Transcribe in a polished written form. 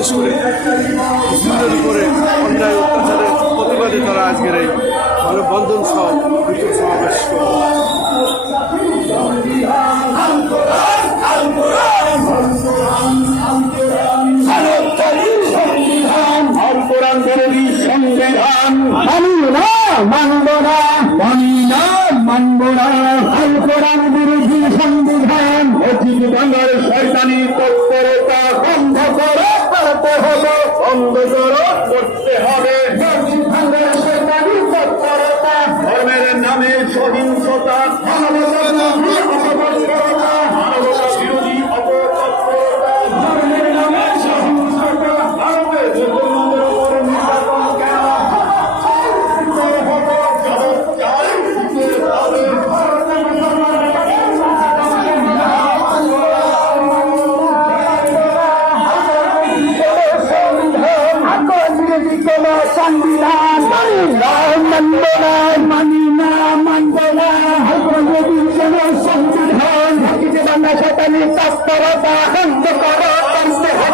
বিশেষ করে মুসলিমদের উপরে অন্যায় অত্যাচারের প্রতিবাদে তারা আজকের এই মানববন্ধন সহ বিক্ষোভ সমাবেশ সংবিধান মানি না, মানব না, মানি না, মানব না, আল কোরআন বিরোধী সংবিধান অতীত বাংলার শয়তানি তৎপরতা বন্ধ করে করতে হবে, বন্ধ করো করতে হবে। বাংলার শয়তানি তৎপরতা, ধর্মের নামে সহিংসতা, মানবতা বিরোধী অপতৎপরতা, ধর্মের নামে সহিংসতা, ভারতের মুসলমানদের উপর নির্যাতন কেন? সংবিধান মানব না, মানি না, মানব না, সংবিধান বাংলা শতানি তৎপরতা বন্ধ করো, করতে হবে।